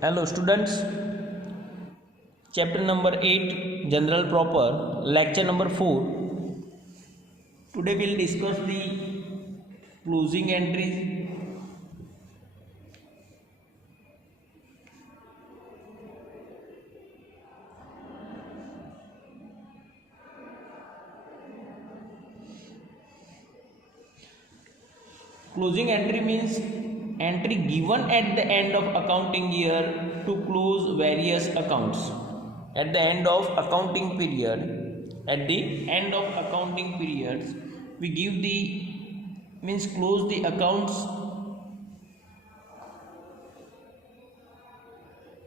Hello students, chapter number 8 general proper, lecture number 4. Today we will discuss the closing entries. Closing entry means entry given at the end of accounting year to close various accounts. At the end of accounting period, we give the means close the accounts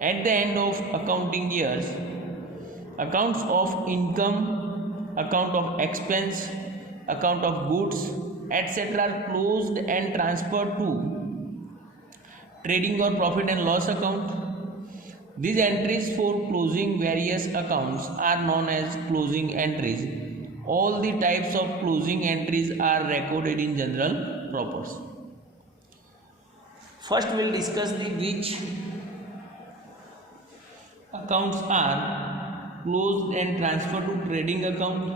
at the end of accounting years. Accounts of income, account of expense, account of goods, etc. are closed and transferred to trading or profit and loss account. These entries for closing various accounts are known as closing entries. All the types of closing entries are recorded in general propers. First we will discuss the which accounts are closed and transferred to trading account,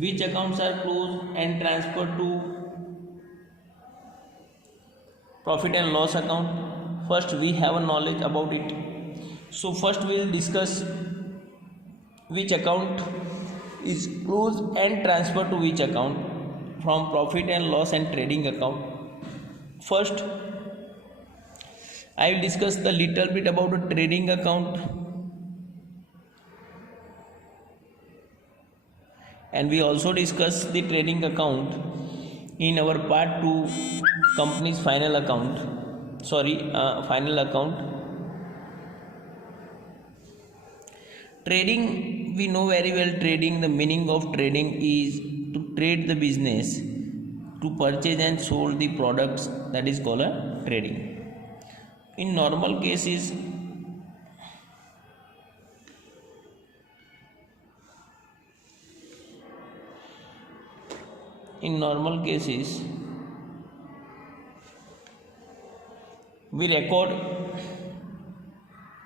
which accounts are closed and transferred to profit and loss account. First we have a knowledge about it. So first we will discuss which account is closed and transferred to which account from profit and loss and trading account. First I will discuss the little bit about a trading account, and we also discuss the trading account in our part 2 company's final account. Final account. Trading, we know very well trading. The meaning of trading is to trade the business, to purchase and sold the products, that is called a trading. In normal cases, we record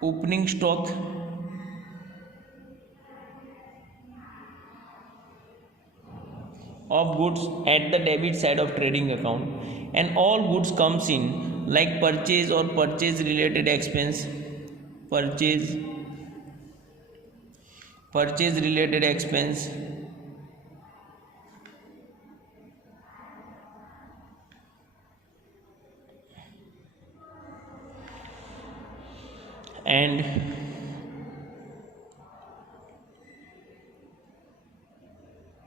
opening stock, of goods at the debit side of trading account, and all goods comes in like purchase or purchase related expense, purchase related expense, and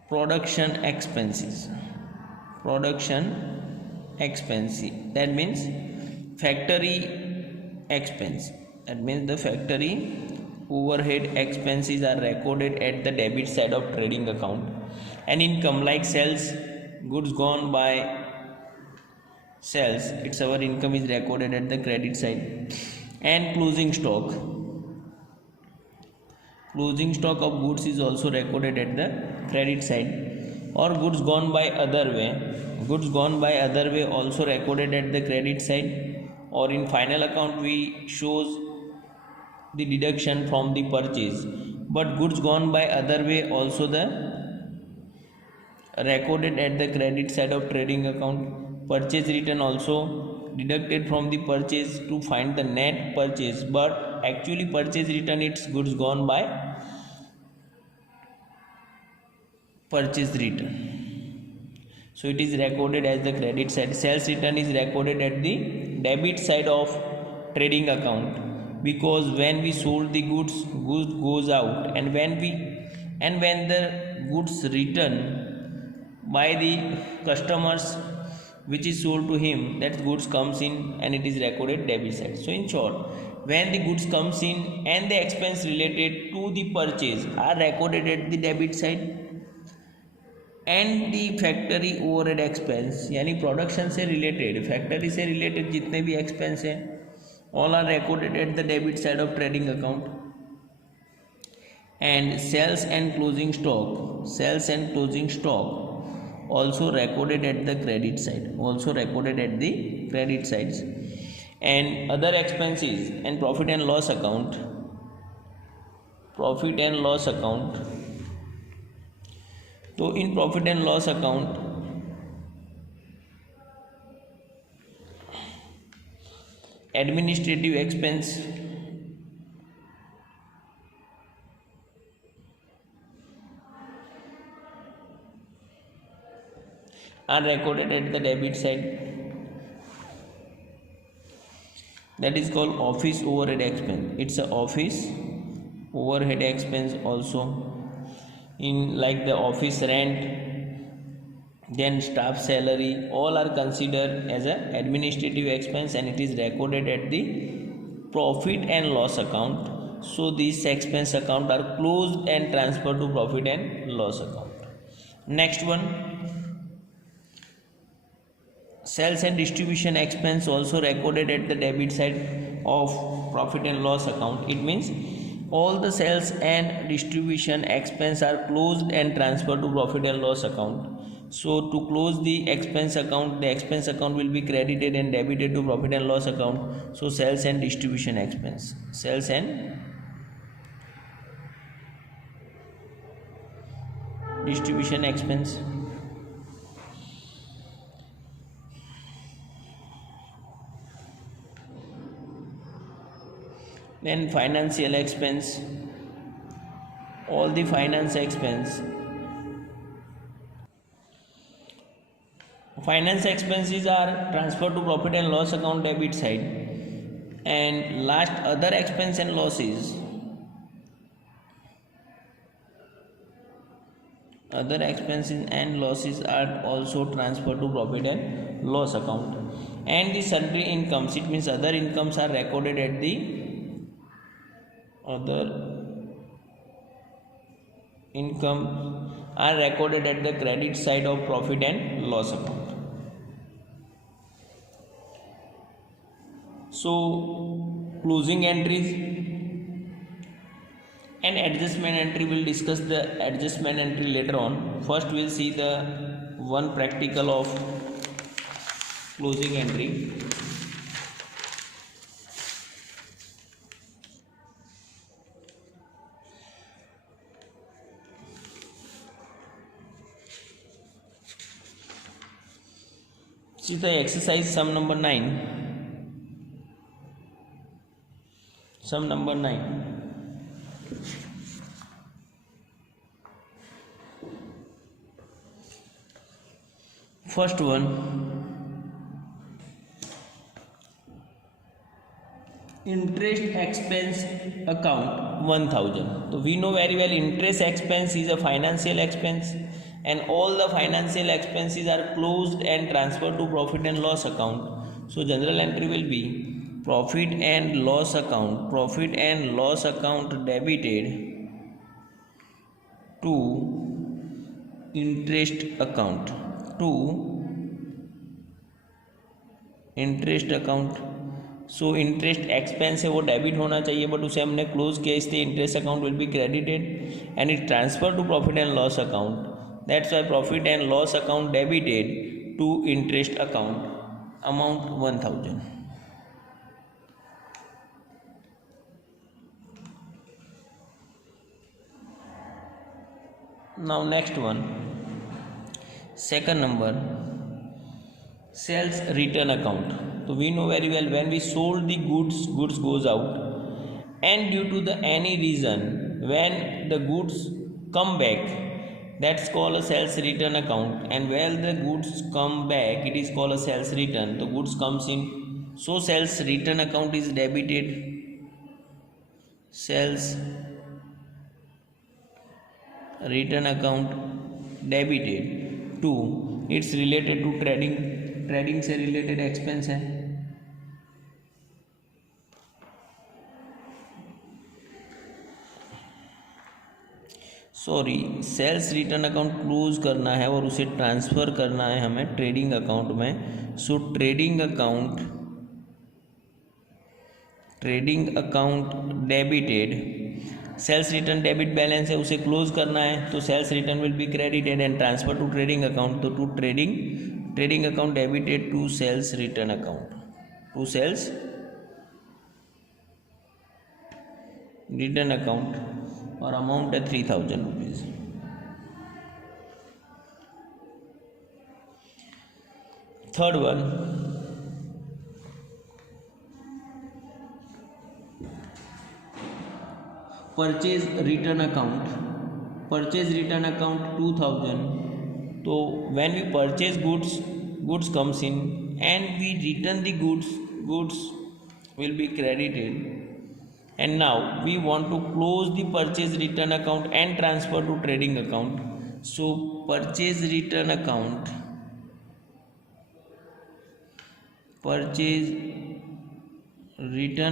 production expenses. That means factory expense. That means the factory overhead expenses are recorded at the debit side of trading account. And income like sales, goods gone by sales, it's our income is recorded at the credit side. And closing stock of goods is also recorded at the credit side. Or goods gone by other way also recorded at the credit side. Or in final account we shows the deduction from the purchase, but goods gone by other way also the recorded at the credit side of trading account. Purchase return also deducted from the purchase to find the net purchase, but actually purchase return it's goods gone by purchase return, so it is recorded as the credit side. Sales return is recorded at the debit side of trading account, because when we sold the goods goes out, and when the goods return by the customers which is sold to him, that goods comes in and it is recorded debit side. So in short, when the goods comes in and the expense related to the purchase are recorded at the debit side, and the factory overhead expense यानी production से related, factory से related जितने भी expense हैं, all are recorded at the debit side of trading account. And sales and closing stock also recorded at the credit side, and other expenses and profit and loss account, so in profit and loss account administrative expense are recorded at the debit side. That is called office overhead expense. It's a office overhead expense also, in like the office rent, then staff salary, all are considered as a administrative expense and it is recorded at the profit and loss account. So these expense account are closed and transferred to profit and loss account. Next one, sales and distribution expense also recorded at the debit side of profit and loss account. It means all the sales and distribution expense are closed and transferred to profit and loss account. So to close the expense account will be credited and debited to profit and loss account. So sales and distribution expense, sales and distribution expense. Then financial expense, all the finance expense. Finance expenses are transferred to profit and loss account debit side. And last, other expense and losses. Other expenses and losses are also transferred to profit and loss account. And the sundry incomes, it means other incomes are recorded at the credit side of profit and loss account. So closing entries and adjustment entry, will discuss the adjustment entry later on. First we'll see the one practical of closing entry. See the exercise sum number 9. Sum number 9. First one, interest expense account 1000. So we know very well interest expense is a financial expense and all the financial expenses are closed and transferred to profit and loss account. So general entry will be profit and loss account debited to interest account so interest expense है वो डेबिट होना चाहिए, बट उसे हमने close किया, इसलिए interest account will be credited and it transfer to profit and loss account. That's why profit and loss account debited to interest account amount 1000. Now next one, second number, sales return account. So we know very well when we sold the goods goes out, and due to the any reason when the goods come back, that's called a sales return account. And when the goods come back, it is called a sales return. The goods comes in, so sales return account is debited. Sales return account debited to, it's related to trading से related expense है. Sorry, sales return account close करना है और उसे ट्रांसफ़र करना है हमें trading account में. So trading account debited, sales return debit balance है, उसे क्लोज करना है, तो sales return will be credited and transfer to trading account. तो trading account debited to sales return account, return account और अमाउंट है 3000 rupees. Third one, purchase return account. Purchase return account 2000. तो when we purchase goods comes in and we return the goods will be credited, and now we want to close the purchase return account and transfer to trading account. So purchase return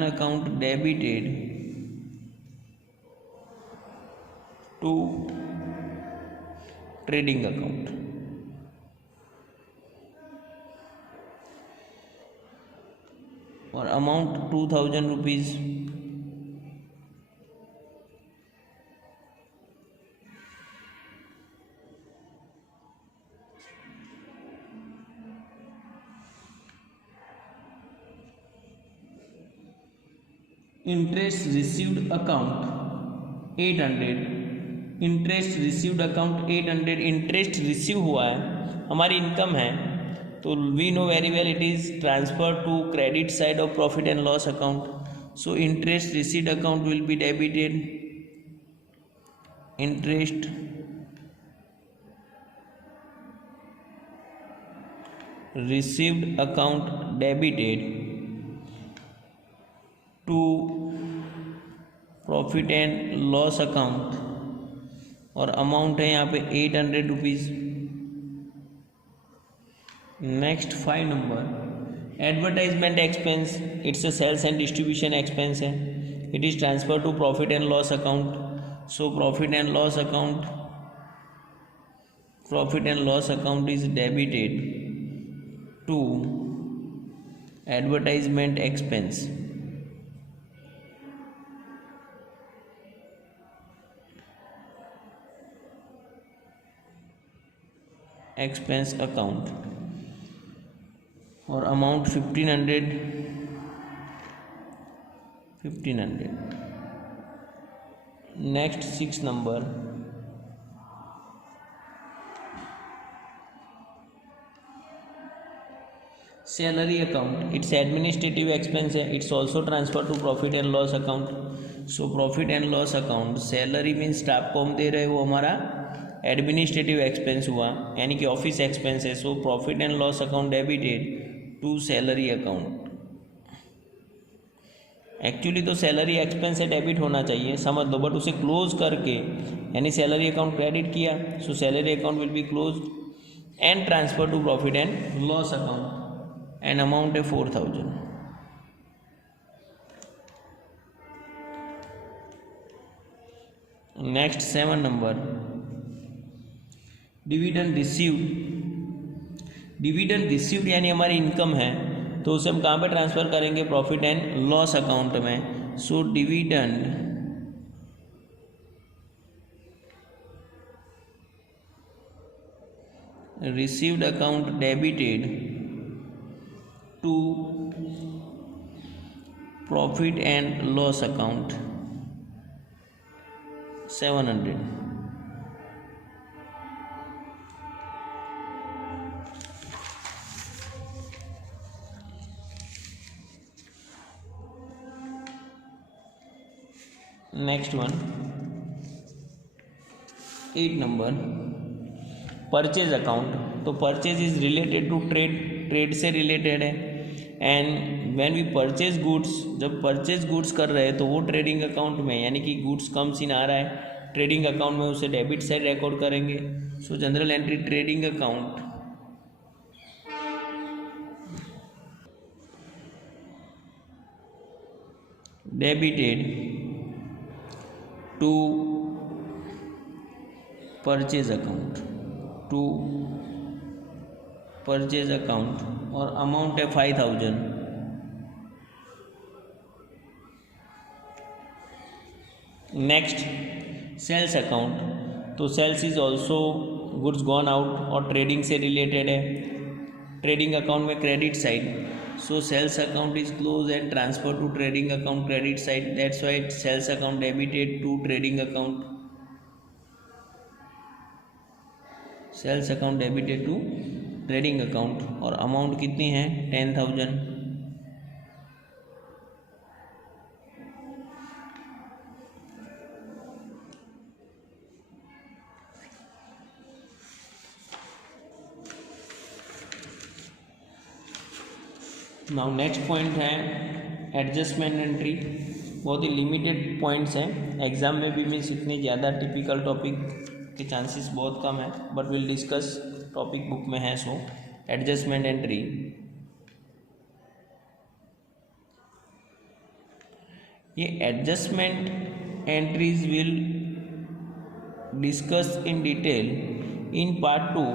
account debited to trading account. और amount 2000 rupees. Interest received account 800। Interest received account 800, interest receive हुआ है, हमारी income है, तो we know very well it is transfer to credit side of profit and loss account. So interest received account will be debited, interest received account debited to profit and loss account और amount है यहाँ पे 800 rupees. Next 5 number, advertisement expense, it's a sales and distribution expense है, it is transfer to profit and loss account. So profit and loss account is debited to advertisement expense. Expense account और amount 1500। Next 6 number, salary account, it's administrative expense है, it's also transfer to profit and loss account. So profit and loss account, salary means staff को हम दे रहे, वो हमारा administrative expense हुआ, यानी कि ऑफिस एक्सपेंस है। So profit and loss account debited to salary account. Actually तो सैलरी एक्सपेंस से डेबिट होना चाहिए, समझ लो, बट उसे क्लोज करके यानी सैलरी अकाउंट क्रेडिट किया। So salary account will be close and transfer to profit and loss account and amount है 4000। नेक्स्ट 7 नंबर, डिविडेंड रिसीव्ड यानी हमारी इनकम है, तो उसे हम कहाँ पे ट्रांसफ़र करेंगे, प्रॉफिट एंड लॉस अकाउंट में। So dividend received account debited to profit and loss account 700। Next one 8 number, purchase account. तो purchase is related to trade से रिलेटेड है, and when we purchase goods, जब परचेज गुड्स कर रहे हैं तो वो ट्रेडिंग अकाउंट में, यानी कि गुड्स कम्स इन आ रहा है ट्रेडिंग अकाउंट में, उसे डेबिट साइड रिकॉर्ड करेंगे। So general entry trading account debited to purchase account और अमाउंट है 5000। Next sales account. तो sales is also goods gone out और ट्रेडिंग से रिलेटेड है। ट्रेडिंग अकाउंट में credit side So sales account is closed and transferred to trading account credit side. That's why sales account debited to trading account. Sales account debited to trading account, और amount कितनी है 10,000. Now next point है adjustment entry. बहुत ही limited points हैं, exam में भी मीन्स इतनी ज़्यादा टिपिकल टॉपिक के चांसेस बहुत कम है, but will discuss, topic book में है. So adjustment entry. ये adjustment entries will discuss in detail in part 2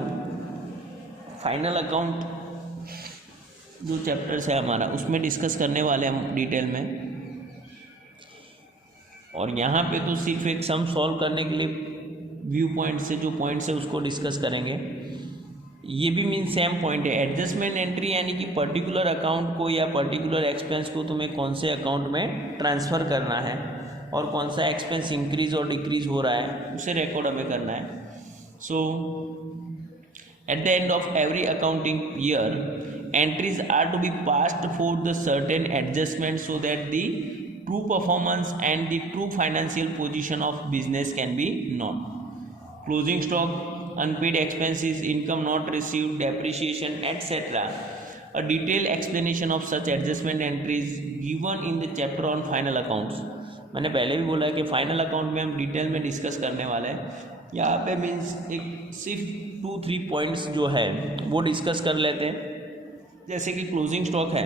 final account. जो चैप्टर्स है हमारा उसमें डिस्कस करने वाले हम डिटेल में, और यहाँ पे तो सिर्फ एक सम सॉल्व करने के लिए व्यू पॉइंट से जो पॉइंट्स है उसको डिस्कस करेंगे. ये भी मीन सेम पॉइंट है. एडजस्टमेंट एंट्री यानी कि पर्टिकुलर अकाउंट को या पर्टिकुलर एक्सपेंस को तुम्हें कौन से अकाउंट में ट्रांसफ़र करना है और कौन सा एक्सपेंस इंक्रीज और डिक्रीज हो रहा है उसे रिकॉर्ड हमें करना है. So at the end of every accounting year entries are to be passed for the certain adjustments so that the true performance and the true financial position of business can be known. Closing stock, unpaid expenses, income not received, depreciation, etc. A detailed explanation of such adjustment entries given in the chapter on final accounts. मैंने पहले भी बोला कि final account में हम डिटेल में डिस्कस करने वाले हैं. यहाँ पे मीन्स एक सिर्फ 2-3 पॉइंट्स जो है वो डिस्कस कर लेते हैं. जैसे कि क्लोजिंग स्टॉक है,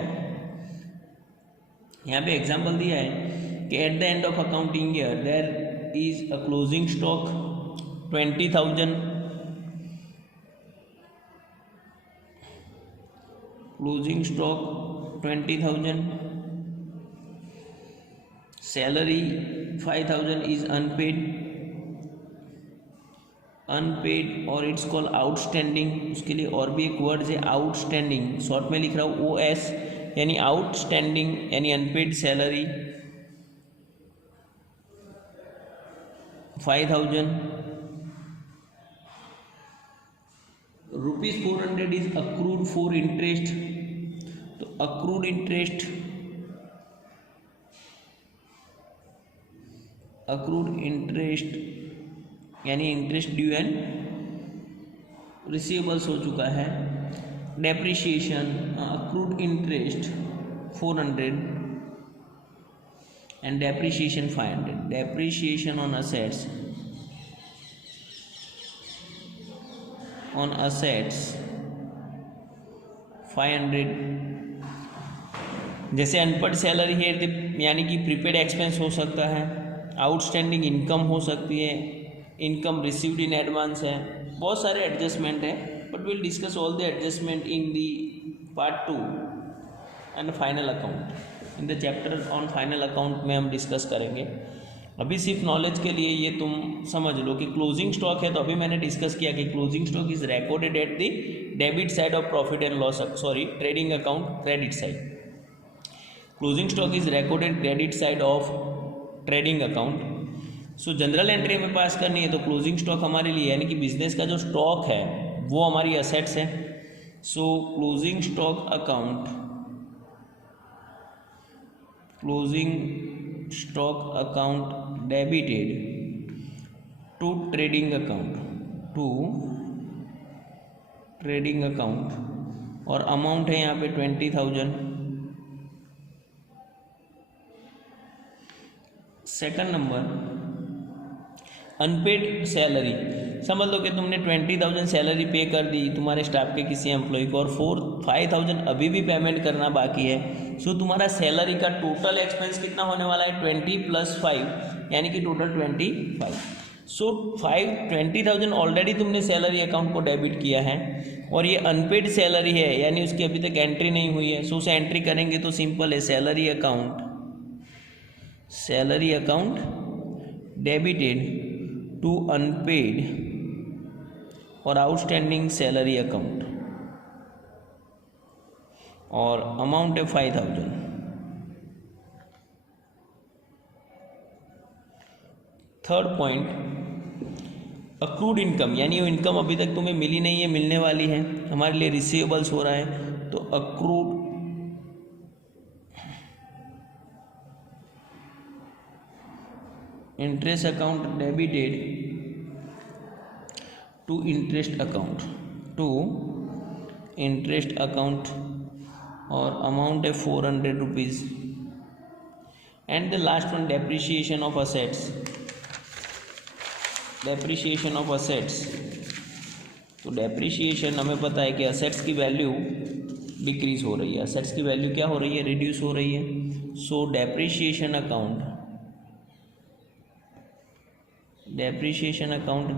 यहाँ पे एग्जांपल दिया है कि at the end of accounting year there is a closing stock 20,000. Closing stock 20,000. Salary 5,000 is unpaid और इट्स कॉल आउटस्टैंडिंग. उसके लिए और भी एक वर्ड है आउटस्टैंडिंग, शॉर्ट में लिख रहा हूँ OS, यानी आउटस्टैंडिंग यानी unpaid salary 5,000. ₹400 is accrued for interest. तो अक्रूड इंटरेस्ट यानी इंटरेस्ट ड्यू एंड रिसीवेबल्स हो चुका है. Depreciation accrued interest 400 and depreciation 500. Depreciation on assets 500. जैसे अनपेड सैलरी है यानी कि प्रीपेड एक्सपेंस हो सकता है, आउटस्टैंडिंग इनकम हो सकती है, इनकम रिसीव्ड इन एडवांस है. बहुत सारे एडजस्टमेंट है, but will discuss all the adjustment in the part 2 and final account. In the chapter on final account में हम डिस्कस करेंगे. अभी सिर्फ नॉलेज के लिए ये तुम समझ लो कि क्लोजिंग स्टॉक है, तो अभी मैंने डिस्कस किया कि closing stock is recorded at the debit side of profit and loss, trading account credit side. Closing stock is recorded credit side of trading account. So general entry हमें पास करनी है, तो क्लोजिंग स्टॉक हमारे लिए यानी कि बिजनेस का जो स्टॉक है वो हमारी असेट्स है. So closing stock account debited to trading account और अमाउंट है यहाँ पे 20,000. Second number unpaid salary. समझ लो कि तुमने 20,000 सैलरी पे कर दी तुम्हारे स्टाफ के किसी एम्प्लॉय को, और 5,000 अभी भी पेमेंट करना बाकी है. सो तुम्हारा सैलरी का टोटल एक्सपेंस कितना होने वाला है 20 + 5 यानी कि टोटल 25. सो 20,000 ऑलरेडी तुमने सैलरी अकाउंट को डेबिट किया है, और ये अनपेड सैलरी है यानी उसकी अभी तक एंट्री नहीं हुई है. सो उसे एंट्री करेंगे तो सिंपल है, salary account debited to unpaid और आउटस्टैंडिंग सैलरी अकाउंट. और अमाउंट है 5000। थर्ड पॉइंट, अक्रूड इनकम, यानी वो इनकम अभी तक तुम्हें मिली नहीं है, मिलने वाली है, हमारे लिए रिसीवेबल्स हो रहा है, तो accrued interest account debited to interest account और अमाउंट है 400 rupees. And the last one, depreciation of assets. तो डेप्रिसिएशन हमें पता है कि असेट्स की वैल्यू डिक्रीज हो रही है, असेट्स की वैल्यू क्या हो रही है, रिड्यूस हो रही है। So depreciation account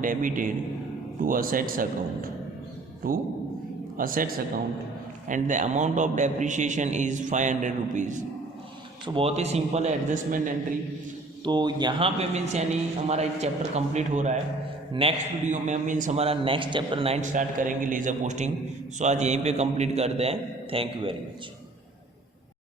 debited to assets account and the amount of depreciation is 500 rupees. सो बहुत ही सिंपल है एडजस्टमेंट एंट्री। तो यहाँ पे मीन्स यानी हमारा एक चैप्टर कंप्लीट हो रहा है। नेक्स्ट वीडियो में मीन्स हमारा नेक्स्ट चैप्टर 9 स्टार्ट करेंगे, लेजर पोस्टिंग। सो आज यहीं पे कंप्लीट करते हैं। Thank you very much.